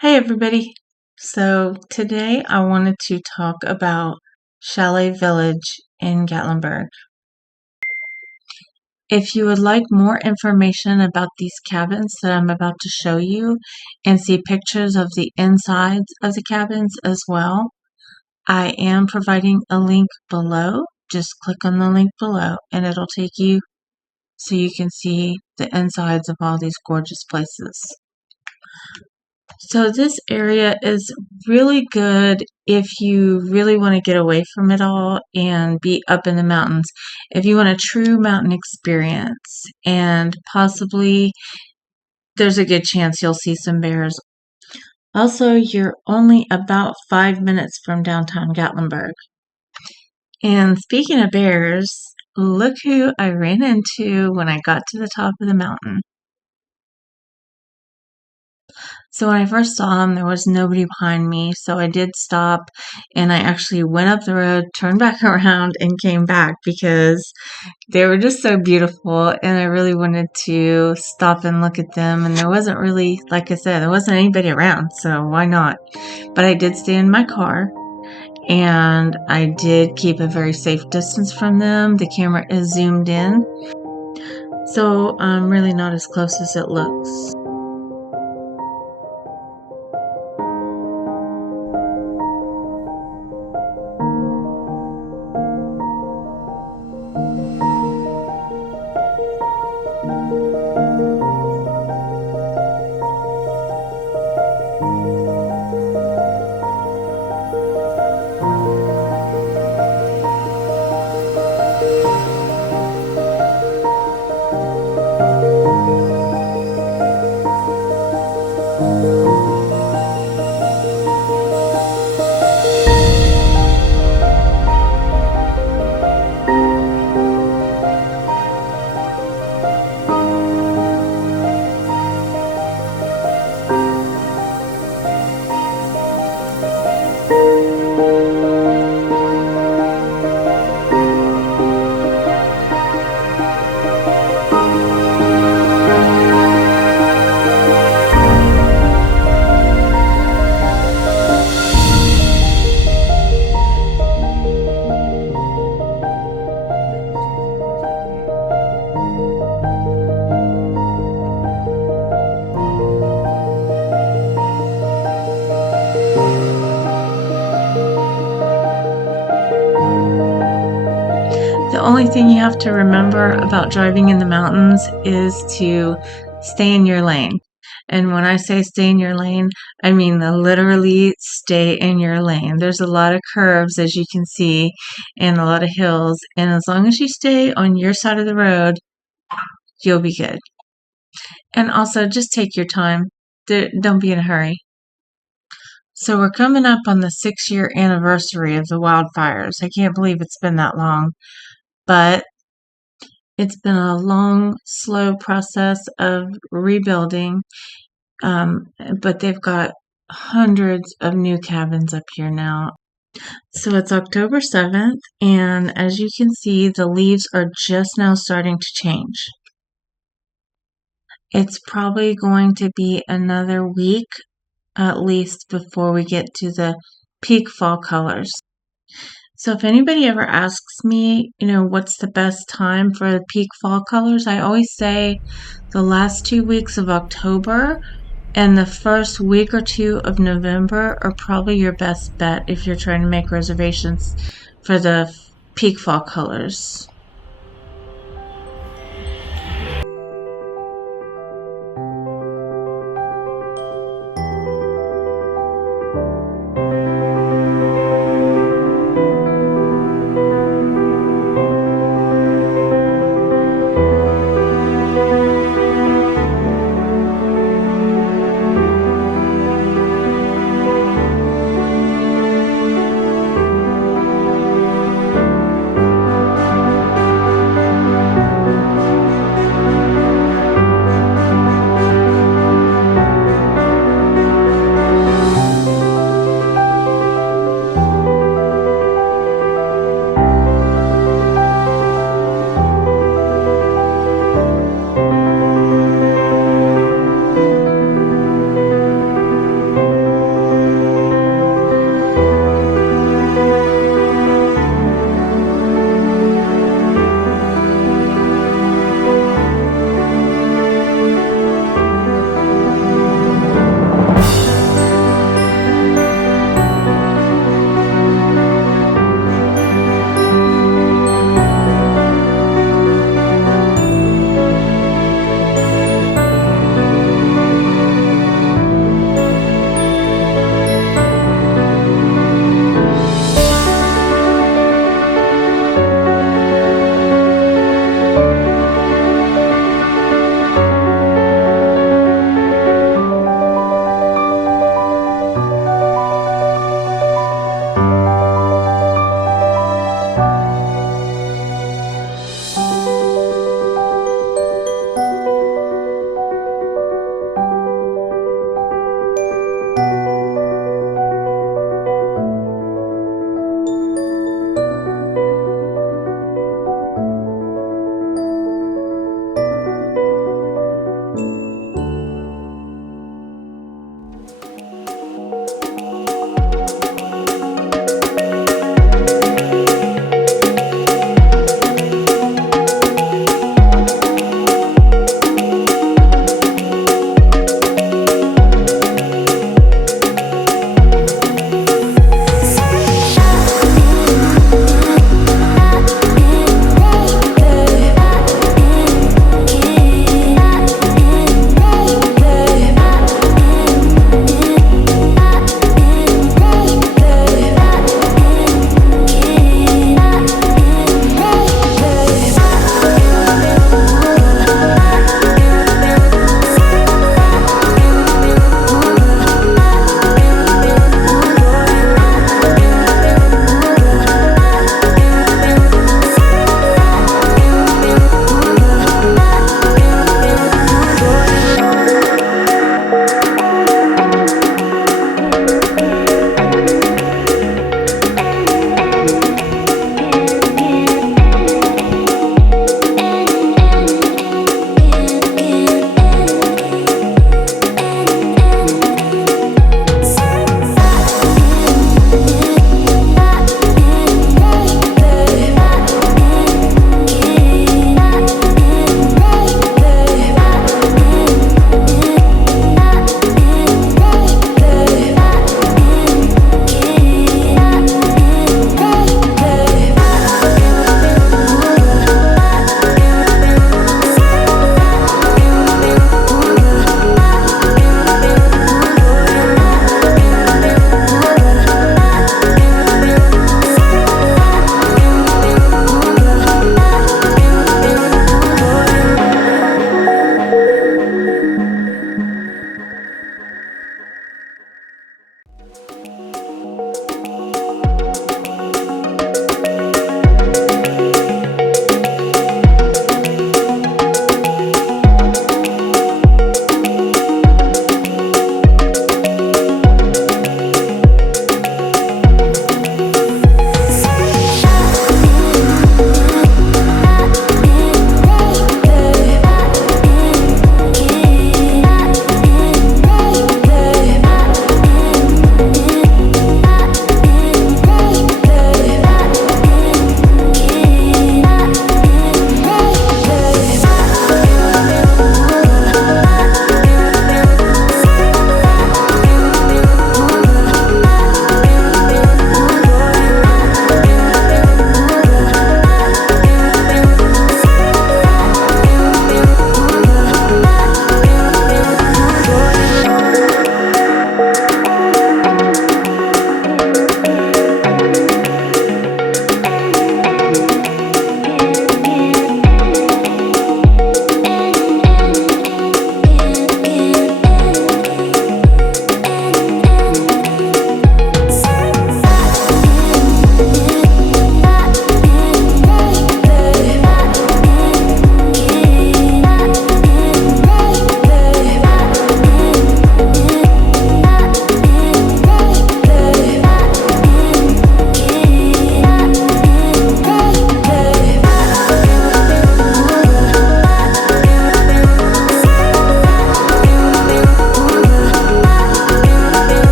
Hey everybody. So today I wanted to talk about Chalet Village in Gatlinburg. If you would like more information about these cabins that I'm about to show you and see pictures of the insides of the cabins as well, I am providing a link below. Just click on the link below and it'll take you so you can see the insides of all these gorgeous places. So this area is really good if you really want to get away from it all and be up in the mountains. If you want a true mountain experience, and possibly there's a good chance you'll see some bears. Also, you're only about 5 minutes from downtown Gatlinburg. And speaking of bears, look who I ran into when I got to the top of the mountain. So when I first saw him, there was nobody behind me, so I did stop and I actually went up the road, turned back around, and came back because they were just so beautiful and I really wanted to stop and look at them. And there wasn't really, like I said, there wasn't anybody around, so why not? But I did stay in my car and I did keep a very safe distance from them. The camera is zoomed in, so I'm really not as close as it looks. The only thing you have to remember about driving in the mountains is to stay in your lane. And when I say stay in your lane, I mean literally stay in your lane. There's a lot of curves, as you can see, and a lot of hills. And as long as you stay on your side of the road, you'll be good. And also, just take your time. Don't be in a hurry. So we're coming up on the 6-year anniversary of the wildfires. I can't believe it's been that long. But it's been a long, slow process of rebuilding, but they've got hundreds of new cabins up here now. So it's October 7th, and as you can see, the leaves are just now starting to change. It's probably going to be another week at least before we get to the peak fall colors. So if anybody ever asks me, what's the best time for the peak fall colors, I always say the last 2 weeks of October and the first week or two of November are probably your best bet if you're trying to make reservations for the peak fall colors.